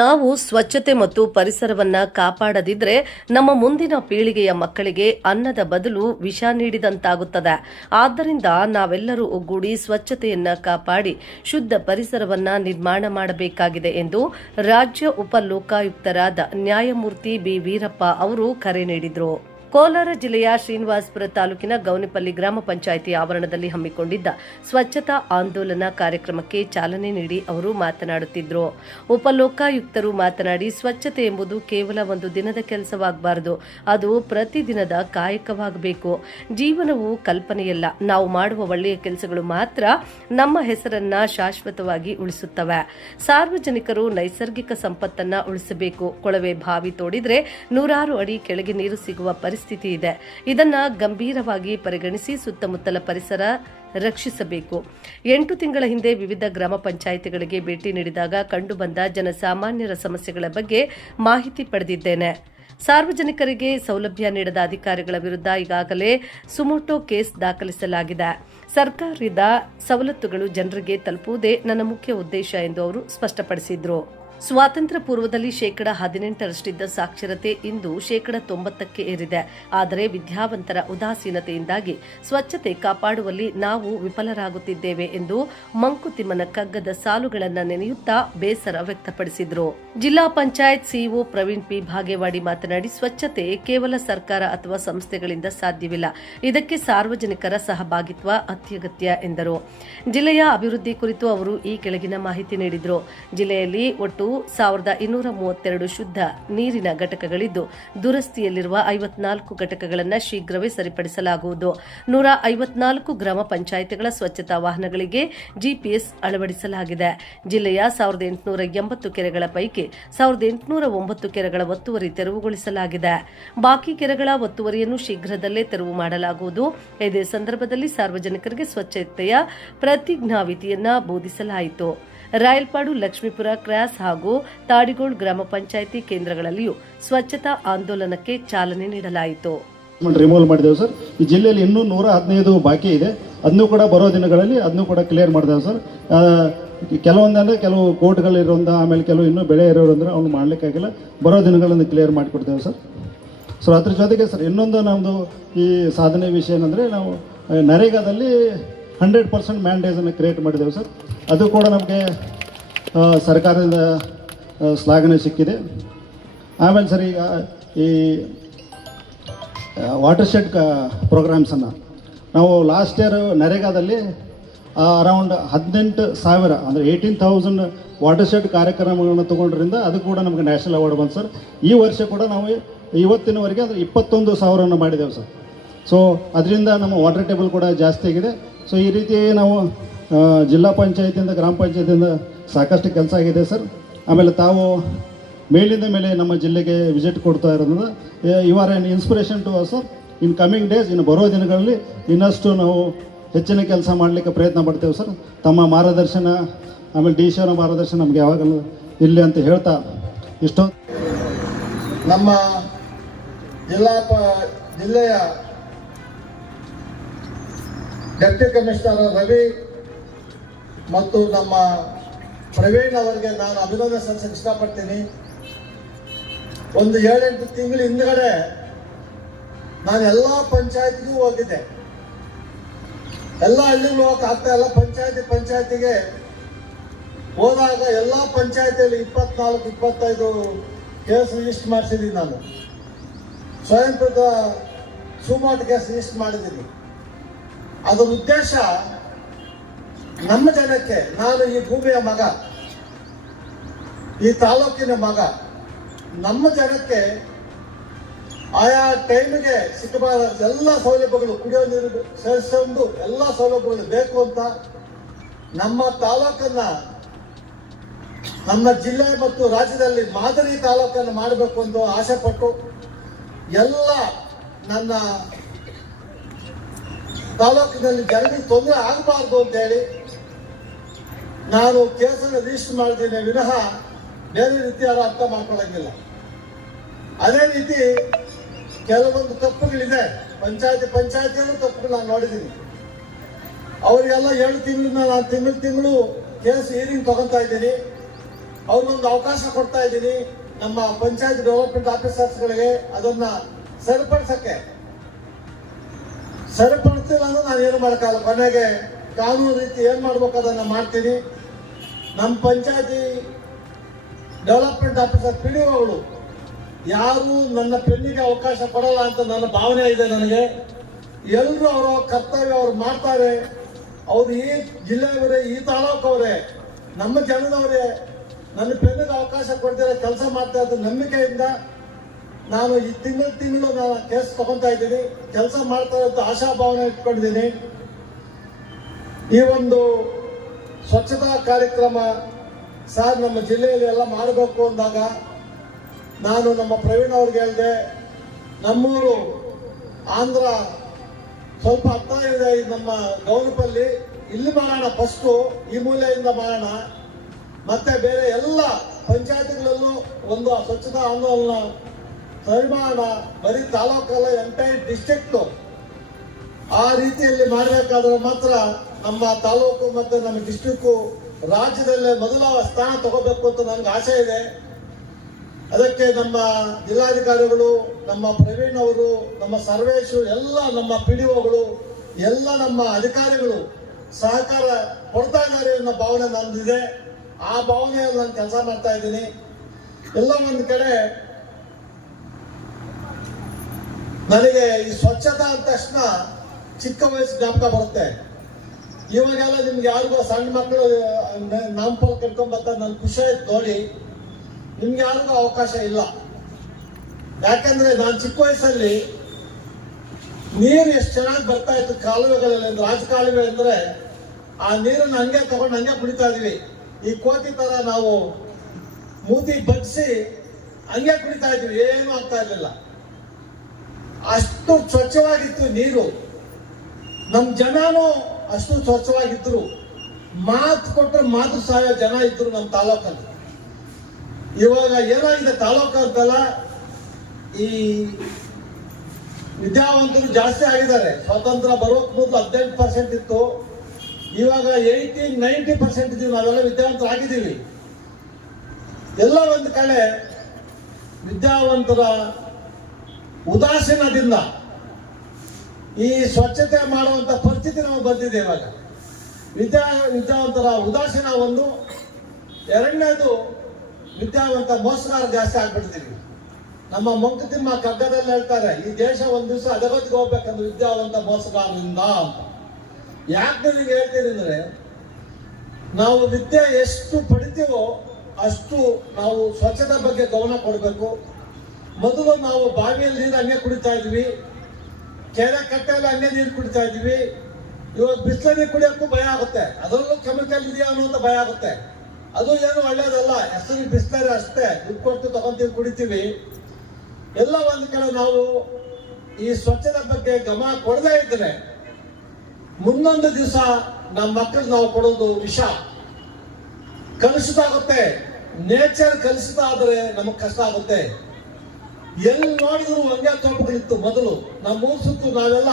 ನಾವು ಸ್ವಚ್ಛತೆ ಮತ್ತು ಪರಿಸರವನ್ನ ಕಾಪಾಡದಿದ್ರೆ ನಮ್ಮ ಮುಂದಿನ ಪೀಳಿಗೆಯ ಮಕ್ಕಳಿಗೆ ಅನ್ನದ ಬದಲು ವಿಷ ನೀಡಿದಂತಾಗುತ್ತದೆ. ಆದ್ದರಿಂದ ನಾವೆಲ್ಲರೂ ಒಗ್ಗೂಡಿ ಸ್ವಚ್ಛತೆಯನ್ನ ಕಾಪಾಡಿ ಶುದ್ಧ ಪರಿಸರವನ್ನ ನಿರ್ಮಾಣ ಮಾಡಬೇಕಾಗಿದೆ ಎಂದು ರಾಜ್ಯ ಉಪ ಲೋಕಾಯುಕ್ತರಾದ ನ್ಯಾಯಮೂರ್ತಿ ಬಿ ವೀರಪ್ಪ ಅವರು ಕರೆ ನೀಡಿದರು. ಕೋಲಾರ ಜಿಲ್ಲೆಯ ಶ್ರೀನಿವಾಸಪುರ ತಾಲೂಕಿನ ಗೌನಿಪಲ್ಲಿ ಗ್ರಾಮ ಪಂಚಾಯಿತಿ ಆವರಣದಲ್ಲಿ ಹಮ್ಮಿಕೊಂಡಿದ್ದ ಸ್ವಚ್ಛತಾ ಆಂದೋಲನ ಕಾರ್ಯಕ್ರಮಕ್ಕೆ ಚಾಲನೆ ನೀಡಿ ಅವರು ಮಾತನಾಡುತ್ತಿದ್ದರು. ಉಪಲೋಕಾಯುಕ್ತರು ಮಾತನಾಡಿ, ಸ್ವಚ್ಛತೆ ಎಂಬುದು ಕೇವಲ ಒಂದು ದಿನದ ಕೆಲಸವಾಗಬಾರದು, ಅದು ಪ್ರತಿದಿನದ ಕಾಯಕವಾಗಬೇಕು. ಜೀವನವು ಕಲ್ಪನೆಯಲ್ಲ, ನಾವು ಮಾಡುವ ಒಳ್ಳೆಯ ಕೆಲಸಗಳು ಮಾತ್ರ ನಮ್ಮ ಹೆಸರನ್ನ ಶಾಶ್ವತವಾಗಿ ಉಳಿಸುತ್ತವೆ. ಸಾರ್ವಜನಿಕರು ನೈಸರ್ಗಿಕ ಸಂಪತ್ತನ್ನ ಉಳಿಸಬೇಕು. ಕೊಳವೆ ಬಾವಿ ತೋಡಿದ್ರೆ 100 ಅಡಿ ಕೆಳಗೆ ನೀರು ಸಿಗುವ ಪರಿಸ್ಥಿತಿ ಇದೆ. ಇದನ್ನ ಗಂಭೀರವಾಗಿ ಪರಿಗಣಿಸಿ ಸುತ್ತಮುತ್ತಲ ಪರಿಸರ ರಕ್ಷಿಸಬೇಕು. 8 ತಿಂಗಳ ಹಿಂದೆ ವಿವಿಧ ಗ್ರಾಮ ಪಂಚಾಯಿತಿಗಳಿಗೆ ಭೇಟಿ ನೀಡಿದಾಗ ಕಂಡುಬಂದ ಜನಸಾಮಾನ್ಯರ ಸಮಸ್ಯೆಗಳ ಬಗ್ಗೆ ಮಾಹಿತಿ ಪಡೆದಿದ್ದೇನೆ. ಸಾರ್ವಜನಿಕರಿಗೆ ಸೌಲಭ್ಯ ನೀಡದ ಅಧಿಕಾರಿಗಳ ವಿರುದ್ಧ ಈಗಾಗಲೇ ಸುಮೋಟೋ ಕೇಸ್ ದಾಖಲಿಸಲಾಗಿದೆ. ಸರ್ಕಾರದ ಸವಲತ್ತುಗಳು ಜನರಿಗೆ ತಲುಪುವುದೇ ನನ್ನ ಮುಖ್ಯ ಉದ್ದೇಶ ಎಂದು ಅವರು ಸ್ಪಷ್ಟಪಡಿಸಿದರು. ಸ್ವಾತಂತ್ರ್ಯ ಪೂರ್ವದಲ್ಲಿ 18% ಸಾಕ್ಷರತೆ ಇಂದು 90% ಏರಿದೆ. ಆದರೆ ವಿದ್ಯಾವಂತರ ಉದಾಸೀನತೆಯಿಂದಾಗಿ ಸ್ವಚ್ಛತೆ ಕಾಪಾಡುವಲ್ಲಿ ನಾವು ವಿಫಲರಾಗುತ್ತಿದ್ದೇವೆ ಎಂದು ಮಂಕುತಿಮ್ಮನ ಕಗ್ಗದ ಸಾಲುಗಳನ್ನು ನೆನೆಯುತ್ತಾ ಬೇಸರ ವ್ಯಕ್ತಪಡಿಸಿದರು. ಜಿಲ್ಲಾ ಪಂಚಾಯತ್ ಸಿಇಒ ಪ್ರವೀಣ್ ಪಿ ಭಾಗೇವಾಡಿ ಮಾತನಾಡಿ, ಸ್ವಚ್ಛತೆ ಕೇವಲ ಸರ್ಕಾರ ಅಥವಾ ಸಂಸ್ಥೆಗಳಿಂದ ಸಾಧ್ಯವಿಲ್ಲ, ಇದಕ್ಕೆ ಸಾರ್ವಜನಿಕರ ಸಹಭಾಗಿತ್ವ ಅತ್ಯಗತ್ಯ ಎಂದರು. ಜಿಲ್ಲೆಯ ಅಭಿವೃದ್ಧಿ ಕುರಿತು ಅವರು ಈ ಕೆಳಗಿನ ಮಾಹಿತಿ ನೀಡಿದರು. ಜಿಲ್ಲೆಯಲ್ಲಿ ಒಟ್ಟು 1232 ಶುದ್ಧ ನೀರಿನ ಘಟಕಗಳಿದ್ದು, ದುರಸ್ತಿಯಲ್ಲಿರುವ 54 ಘಟಕಗಳನ್ನು ಶೀಘ್ರವೇ ಸರಿಪಡಿಸಲಾಗುವುದು. 154 ಗ್ರಾಮ ಪಂಚಾಯಿತಿಗಳ ಸ್ವಚ್ಛತಾ ವಾಹನಗಳಿಗೆ ಜಿಪಿಎಸ್ ಅಳವಡಿಸಲಾಗಿದೆ. ಜಿಲ್ಲೆಯ 1880 ಕೆರೆಗಳ ಪೈಕಿ 1809 ಕೆರೆಗಳ ಒತ್ತುವರಿ ತೆರವುಗೊಳಿಸಲಾಗಿದೆ. ಬಾಕಿ ಕೆರೆಗಳ ಒತ್ತುವರಿಯನ್ನು ಶೀಘ್ರದಲ್ಲೇ ತೆರವು ಮಾಡಲಾಗುವುದು. ಇದೇ ಸಂದರ್ಭದಲ್ಲಿ ಸಾರ್ವಜನಿಕರಿಗೆ ಸ್ವಚ್ಛತೆಯ ಪ್ರತಿಜ್ಞಾವಿಧಿಯನ್ನ ಬೋಧಿಸಲಾಯಿತು. ರಾಯಲ್ಪಾಡು, ಲಕ್ಷ್ಮೀಪುರ, ಕ್ರಾಸ್ ಹಾಗೂ ತಾಡಿಗೋಳ್ ಗ್ರಾಮ ಪಂಚಾಯಿತಿ ಕೇಂದ್ರಗಳಲ್ಲಿಯೂ ಸ್ವಚ್ಛತಾ ಆಂದೋಲನಕ್ಕೆ ಚಾಲನೆ ನೀಡಲಾಯಿತು. ರಿಮೂವ್ ಮಾಡಿದೆವು ಸರ್. ಈ ಜಿಲ್ಲೆಯಲ್ಲಿ ಇನ್ನೂ 115 ಬಾಕಿ ಇದೆ. ಅದನ್ನು ಕೂಡ ಬರೋ ದಿನಗಳಲ್ಲಿ ಅದನ್ನು ಕೂಡ ಕ್ಲಿಯರ್ ಮಾಡಿದೆವು ಸರ್. ಕೆಲವೊಂದಂದ್ರೆ ಕೆಲವು ಕೋರ್ಟ್ಗಳಿರೋದ್ರಿಂದ, ಆಮೇಲೆ ಕೆಲವು ಇನ್ನೂ ಬೆಳೆ ಇರೋದ್ರಿಂದ ಅವ್ನು ಮಾಡಲಿಕ್ಕಾಗಿಲ್ಲ. ಬರೋ ದಿನಗಳನ್ನು ಕ್ಲಿಯರ್ ಮಾಡಿಕೊಡ್ತೇವೆ ಸರ್. ಸೊ ಅದ್ರ ಜೊತೆಗೆ ಸರ್ ಇನ್ನೊಂದು ನಮ್ಮದು ಈ ಸಾಧನೆ ವಿಷಯ ಏನಂದರೆ, ನಾವು ನರೇಗಾದಲ್ಲಿ 100% ಮ್ಯಾಂಡೇಜನ್ನು ಕ್ರಿಯೇಟ್ ಮಾಡಿದೆವು ಸರ್. ಅದು ಕೂಡ ನಮಗೆ ಸರ್ಕಾರದಿಂದ ಶ್ಲಾಘನೆ ಸಿಕ್ಕಿದೆ. ಆಮೇಲೆ ಸರ್ ಈಗ ಈ ವಾಟರ್ ಶೆಡ್ ಪ್ರೋಗ್ರಾಮ್ಸನ್ನು ನಾವು ಲಾಸ್ಟ್ ಇಯರ್ ನರೇಗಾದಲ್ಲಿ ಅರೌಂಡ್ 18,000 ಅಂದರೆ 18,000 ವಾಟರ್ ಶೆಡ್ ಕಾರ್ಯಕ್ರಮಗಳನ್ನು ತೊಗೊಂಡ್ರಿಂದ ಅದು ಕೂಡ ನಮಗೆ ನ್ಯಾಷನಲ್ ಅವಾರ್ಡ್ ಬಂತು ಸರ್. ಈ ವರ್ಷ ಕೂಡ ನಾವು ಇವತ್ತಿನವರೆಗೆ ಅಂದರೆ 21,000 ಮಾಡಿದೆವು ಸರ್. ಸೊ ಅದರಿಂದ ನಮ್ಮ ವಾಟರ್ ಟೇಬಲ್ ಕೂಡ ಜಾಸ್ತಿ ಆಗಿದೆ. ಸೊ ಈ ರೀತಿ ನಾವು ಜಿಲ್ಲಾ ಪಂಚಾಯತಿಯಿಂದ, ಗ್ರಾಮ ಪಂಚಾಯತಿಯಿಂದ ಸಾಕಷ್ಟು ಕೆಲಸ ಆಗಿದೆ ಸರ್. ಆಮೇಲೆ ತಾವು ಮೇಲಿಂದ ಮೇಲೆ ನಮ್ಮ ಜಿಲ್ಲೆಗೆ ವಿಸಿಟ್ ಕೊಡ್ತಾ ಇರೋದ್ರಿಂದ you are an inspiration to us sir. In coming days, ಇನ್ನು ಬರೋ ದಿನಗಳಲ್ಲಿ ಇನ್ನಷ್ಟು ನಾವು ಹೆಚ್ಚಿನ ಕೆಲಸ ಮಾಡಲಿಕ್ಕೆ ಪ್ರಯತ್ನ ಪಡ್ತೇವೆ ಸರ್. ತಮ್ಮ ಮಾರ್ಗದರ್ಶನ, ಆಮೇಲೆ ಡಿ ಸಿ ಅವರ ಮಾರ್ಗದರ್ಶನ ನಮಗೆ ಯಾವಾಗಲೂ ಇಲ್ಲಿ ಅಂತ ಹೇಳ್ತಾ ಇಷ್ಟೊಂದು ನಮ್ಮ ಜಿಲ್ಲೆಯ ಡೆಪ್ಟಿ ಕಮಿಷನರ್ ರವಿ ಮತ್ತು ನಮ್ಮ ಪ್ರವೀಣ್ ಅವರಿಗೆ ನಾನು ಅಭಿನಂದನೆ ಸಲ್ಲಿಸಕ್ಕೆ ಇಷ್ಟಪಡ್ತೀನಿ. ಒಂದು 7-8 ತಿಂಗಳ ಹಿಂದ್ಗಡೆ ನಾನು ಎಲ್ಲ ಪಂಚಾಯತ್ಗೂ ಹೋಗಿದ್ದೆ. ಎಲ್ಲ ಹಳ್ಳಿಗಳು ಹೋಗಕ್ಕೆ ಆಗ್ತಾ ಇಲ್ಲ. ಪಂಚಾಯತಿಗೆ ಹೋದಾಗ ಎಲ್ಲ ಪಂಚಾಯತಿಯಲ್ಲಿ 24-25 ಕೇಸ್ ರಿಜಿಸ್ಟರ್ ಮಾಡಿಸಿದ್ದೀನಿ. ನಾನು ಸ್ವಯಂ ಪ್ರೇರಿತ ಸುಮೋಟೋ ಕೇಸ್ ರಿಜಿಸ್ಟರ್ ಮಾಡಿದ್ದೀನಿ. ಅದರ ಉದ್ದೇಶ ನಮ್ಮ ಜನಕ್ಕೆ, ನಾನು ಈ ಭೂಮಿಯ ಮಗ, ಈ ತಾಲೂಕಿನ ಮಗ, ನಮ್ಮ ಜನಕ್ಕೆ ಆಯಾ ಟೈಮಿಗೆ ಸಿಕ್ಕಬಾರ ಎಲ್ಲ ಸೌಲಭ್ಯಗಳು, ಕುಡಿಯೋ ನೀರು ಸೇರಿಸೊಂದು ಎಲ್ಲ ಸೌಲಭ್ಯಗಳು ಬೇಕು ಅಂತ ನಮ್ಮ ತಾಲೂಕನ್ನು, ನಮ್ಮ ಜಿಲ್ಲೆ ಮತ್ತು ರಾಜ್ಯದಲ್ಲಿ ಮಾದರಿ ತಾಲೂಕನ್ನು ಮಾಡಬೇಕು ಎಂದು ಆಸೆ ಪಟ್ಟು ಎಲ್ಲ ನನ್ನ ತಾಲೂಕಿನಲ್ಲಿ ಜನರಿಗೆ ತೊಂದರೆ ಆಗಬಾರ್ದು ಅಂತೇಳಿ ನಾನು ಕೇಸನ್ನು ರಿಜಿಸ್ಟರ್ ಮಾಡಿದ್ದೀನಿ ವಿನಃ ಬೇರೆ ರೀತಿ ಯಾರು ಅರ್ಥ ಮಾಡ್ಕೊಳ್ಳಂಗಿಲ್ಲ. ಅದೇ ರೀತಿ ಕೆಲವೊಂದು ತಪ್ಪುಗಳಿದೆ. ಪಂಚಾಯತಿಯಲ್ಲೂ ತಪ್ಪುಗಳು ನಾನು ನೋಡಿದ್ದೀನಿ. ಅವರಿಗೆಲ್ಲ 7 ತಿಂಗಳಿಂದ ನಾನು ತಿಂಗಳು ಕೇಸ್ ಹೀರಿಂಗ್ ತಗೊತಾ ಇದ್ದೀನಿ. ಅವ್ರಿಗೊಂದು ಅವಕಾಶ ಕೊಡ್ತಾ ಇದ್ದೀನಿ ನಮ್ಮ ಪಂಚಾಯತ್ ಡೆವಲಪ್ಮೆಂಟ್ ಆಫೀಸರ್ಸ್ಗಳಿಗೆ. ಅದನ್ನ ಸರಿಪಡಿಸ್ತಿಲ್ಲ ಅಂದ್ರೆ ನಾನು ಏನು ಮಾಡೋಕ್ಕಾಗಲ್ಲ. ಕೊನೆಗೆ ಕಾನೂನು ರೀತಿ ಏನು ಮಾಡ್ಬೇಕು ಅದನ್ನ ಮಾಡ್ತೀನಿ. ನಮ್ಮ ಪಂಚಾಯತಿ ಡೆವಲಪ್ಮೆಂಟ್ ಆಫೀಸರ್ ಪಿಡಿಒಗಳು ಯಾರು ನನ್ನ ಪೆನ್ನಿಗೆ ಅವಕಾಶ ಕೊಡಲ್ಲ ಅಂತ ನನ್ನ ಭಾವನೆ ಇದೆ ನನಗೆ. ಎಲ್ಲರೂ ಅವರ ಕರ್ತವ್ಯ ಅವ್ರು ಮಾಡ್ತಾರೆ. ಅವ್ರು ಈ ಜಿಲ್ಲೆಯವರೇ, ಈ ತಾಲೂಕವರೇ, ನಮ್ಮ ಜನದವರೇ. ನನ್ನ ಪೆನ್ನಿಗೆ ಅವಕಾಶ ಕೊಡ್ತಾರೆ, ಕೆಲಸ ಮಾಡ್ತಾ ಇದ್ದ ನಂಬಿಕೆಯಿಂದ ನಾನು ಈ ತಿಂಗಳು ನಾನು ಕೇಸ್ ತಗೊತಾ ಇದ್ದೀನಿ. ಕೆಲಸ ಮಾಡ್ತಾ ಇರೋ ಆಶಾಭಾವನೆ ಇಟ್ಕೊಂಡಿದ್ದೀನಿ. ಈ ಒಂದು ಸ್ವಚ್ಛತಾ ಕಾರ್ಯಕ್ರಮ ಸರ್ ನಮ್ಮ ಜಿಲ್ಲೆಯಲ್ಲಿ ಎಲ್ಲ ಮಾಡಬೇಕು ಅಂದಾಗ ನಾನು ನಮ್ಮ ಪ್ರವೀಣ್ ಅವ್ರಿಗೆ ಹೇಳಿದೆ, ನಮ್ಮೂರು ಆಂಧ್ರ ಸ್ವಲ್ಪ ಹತ್ರ ಇದೆ, ನಮ್ಮ ಗೌನಪಲ್ಲಿ, ಇಲ್ಲಿ ಮಾಡೋಣ ಫಸ್ಟು, ಈ ಮೂಲೆಯಿಂದ ಮಾಡೋಣ, ಮತ್ತೆ ಬೇರೆ ಎಲ್ಲ ಪಂಚಾಯತ್ಗಳಲ್ಲೂ ಒಂದು ಸ್ವಚ್ಛತಾ ಆಂದೋಲನ ಸರಿ ಮಾಡೋಣ. ಬರೀ ತಾಲೂಕಲ್ಲ, ಎಂಟೈರ್ ಡಿಸ್ಟ್ರಿಕ್ಟ್ ಆ ರೀತಿಯಲ್ಲಿ ಮಾಡಬೇಕಾದ್ರೆ ಮಾತ್ರ ನಮ್ಮ ತಾಲೂಕು ಮತ್ತು ನಮ್ಮ ಡಿಸ್ಟ್ರಿಕ್ಕು ರಾಜ್ಯದಲ್ಲೇ ಮೊದಲ ಸ್ಥಾನ ತಗೋಬೇಕು ಅಂತ ನನಗೆ ಆಸೆ ಇದೆ. ಅದಕ್ಕೆ ನಮ್ಮ ಜಿಲ್ಲಾಧಿಕಾರಿಗಳು, ನಮ್ಮ ಪ್ರವೀಣ್ ಅವರು, ನಮ್ಮ ಸರ್ವೇಶು, ಎಲ್ಲ ನಮ್ಮ ಪಿಡಿಒಗಳು, ಎಲ್ಲ ನಮ್ಮ ಅಧಿಕಾರಿಗಳು ಸಹಕಾರ ಕೊಡ್ತಾ ಇದ್ದಾರೆ ಅನ್ನೋ ಭಾವನೆ ನಂದಿದೆ. ಆ ಭಾವನೆಯಲ್ಲಿ ನಾನು ಕೆಲಸ ಮಾಡ್ತಾ ಇದ್ದೀನಿ. ಎಲ್ಲ ಒಂದು ಕಡೆ ನನಗೆ ಈ ಸ್ವಚ್ಛತಾ ಅಂದ ತಕ್ಷಣ ಚಿಕ್ಕ ವಯಸ್ಸು ಜ್ಞಾಪಕ ಬರುತ್ತೆ. ಇವಾಗೆಲ್ಲ ನಿಮ್ಗೆ ಯಾರಿಗೋ ಸಣ್ಣ ಮಕ್ಕಳು ನಾಮಫಲ ಕಟ್ಕೊಂಡ್ ಬರ್ತಾರೆ, ನನ್ಗೆ ಖುಷಿ ಆಯ್ತು ನೋಡಿ. ನಿಮ್ಗೆ ಯಾರಿಗೂ ಅವಕಾಶ ಇಲ್ಲ. ಯಾಕಂದ್ರೆ ನಾನು ಚಿಕ್ಕ ವಯಸ್ಸಲ್ಲಿ ನೀರು ಎಷ್ಟು ಚೆನ್ನಾಗಿ ಬರ್ತಾ ಇತ್ತು ಕಾಲುವೆಗಳಲ್ಲಿ, ರಾಜಕಾಲುವೆ ಅಂದ್ರೆ ಆ ನೀರನ್ನು ಹಂಗೆ ತಗೊಂಡು ಹಂಗೆ ಕುಡಿತಾ ಇದೀವಿ. ಈ ಕೋತಿ ತರ ನಾವು ಮೂತಿ ಬಗ್ಸಿ ಹಂಗೆ ಕುಡಿತಾ ಇದ್ವಿ, ಏನು ಆಗ್ತಾ ಇರ್ಲಿಲ್ಲ. ಅಷ್ಟು ಸ್ವಚ್ಛವಾಗಿತ್ತು ನೀರು. ನಮ್ಮ ಜನನು ಅಷ್ಟು ಸ್ವಚ್ಛವಾಗಿದ್ರು. ಮಾತು ಕೊಟ್ಟರೆ ಮಾತು ಸಾಯೋ ಜನ ಇದ್ರು ನಮ್ಮ ತಾಲೂಕಲ್ಲಿ. ಇವಾಗ ಏನಾಗಿದೆ ತಾಲೂಕು ಅಂತಲ್ಲ, ಈ ವಿದ್ಯಾವಂತರು ಜಾಸ್ತಿ ಆಗಿದ್ದಾರೆ. ಸ್ವಾತಂತ್ರ್ಯ ಬರೋಕ್ ಮೊದಲು 18% ಇತ್ತು, ಇವಾಗ 90% ಇದೀವಿ. ನಾವೆಲ್ಲ ವಿದ್ಯಾವಂತರು ಆಗಿದ್ದೀವಿ. ಎಲ್ಲ ಒಂದು ಕಡೆ ವಿದ್ಯಾವಂತರ ಉದಾಸೀನದಿಂದ ಈ ಸ್ವಚ್ಛತೆ ಮಾಡುವಂತ ಪರಿಸ್ಥಿತಿ ನಮಗೆ ಬಂದಿದೆ. ಇವಾಗ ವಿದ್ಯಾವಂತರ ಉದಾಸೀನ ಒಂದು, ಎರಡನೇದು ವಿದ್ಯಾವಂತ ಮೋಸಗಾರ ಜಾಸ್ತಿ ಆಗ್ಬಿಡ್ತೀವಿ. ನಮ್ಮ ಮಂಕುತಿಮ್ಮ ಕಗ್ಗದಲ್ಲಿ ಹೇಳ್ತಾರೆ, ಈ ದೇಶ ಒಂದ್ ದಿವಸ ಅಧೋಗತಿಗೆ ಹೋಗ್ಬೇಕಂದ್ರೆ ವಿದ್ಯಾವಂತ ಮೋಸಗಾರರಿಂದ ಅಂತ. ಯಾಕೆ ನಿಮ್ಗೆ ಹೇಳ್ತೀನಿ ಅಂದ್ರೆ, ನಾವು ವಿದ್ಯೆ ಎಷ್ಟು ಪಡಿತೀವೋ ಅಷ್ಟು ನಾವು ಸ್ವಚ್ಛತೆ ಬಗ್ಗೆ ಗಮನ ಕೊಡಬೇಕು. ಮೊದಲು ನಾವು ಬಾವಿಯಲ್ಲಿ ನೀರು ಹಂಗೆ ಕುಡಿತಾ ಇದ್ವಿ, ಕೆರೆ ಕಟ್ಟೆಯಲ್ಲಿ ಹಂಗೆ ನೀರು ಕುಡಿತಾ ಇದ್ವಿ. ಇವಾಗ ಬಿಸಿಲು ನೀರು ಕುಡಿಯೋಕ್ಕೂ ಭಯ ಆಗುತ್ತೆ, ಅದರಲ್ಲೂ ಕೆಮಿಕಲ್ ಇದೆಯಾ ಅನ್ನೋಂಥ ಭಯ ಆಗುತ್ತೆ. ಅದು ಏನು ಒಳ್ಳೇದಲ್ಲ. ಹೆಸರು ಬಿಸ್ಲರಿ ಅಷ್ಟೇ, ದುಡ್ಡು ಕೊಟ್ಟು ತಗೊಂತೀವಿ, ಕುಡಿತೀವಿ. ಎಲ್ಲ ಒಂದು ಕಡೆ ನಾವು ಈ ಸ್ವಚ್ಛತೆ ಬಗ್ಗೆ ಗಮನ ಕೊಡದೇ ಇದ್ರೆ ಮುಂದೊಂದು ದಿವಸ ನಮ್ಮ ಮಕ್ಕಳಿಗೆ ನಾವು ಕೊಡೋದು ವಿಷ, ಕಲುಷಿತ ಆಗುತ್ತೆ. ನೇಚರ್ ಕಲುಷಿತ ಆದ್ರೆ ನಮಗ್ ಕಷ್ಟ ಆಗುತ್ತೆ. ಎಲ್ಲಿ ನೋಡಿದ್ರು ಹಂಗೆ ತೋಪಗಳಿತ್ತು ಮೊದಲು. ನಮ್ಮ ಊರ್ ಸುತ್ತು ನಾವೆಲ್ಲ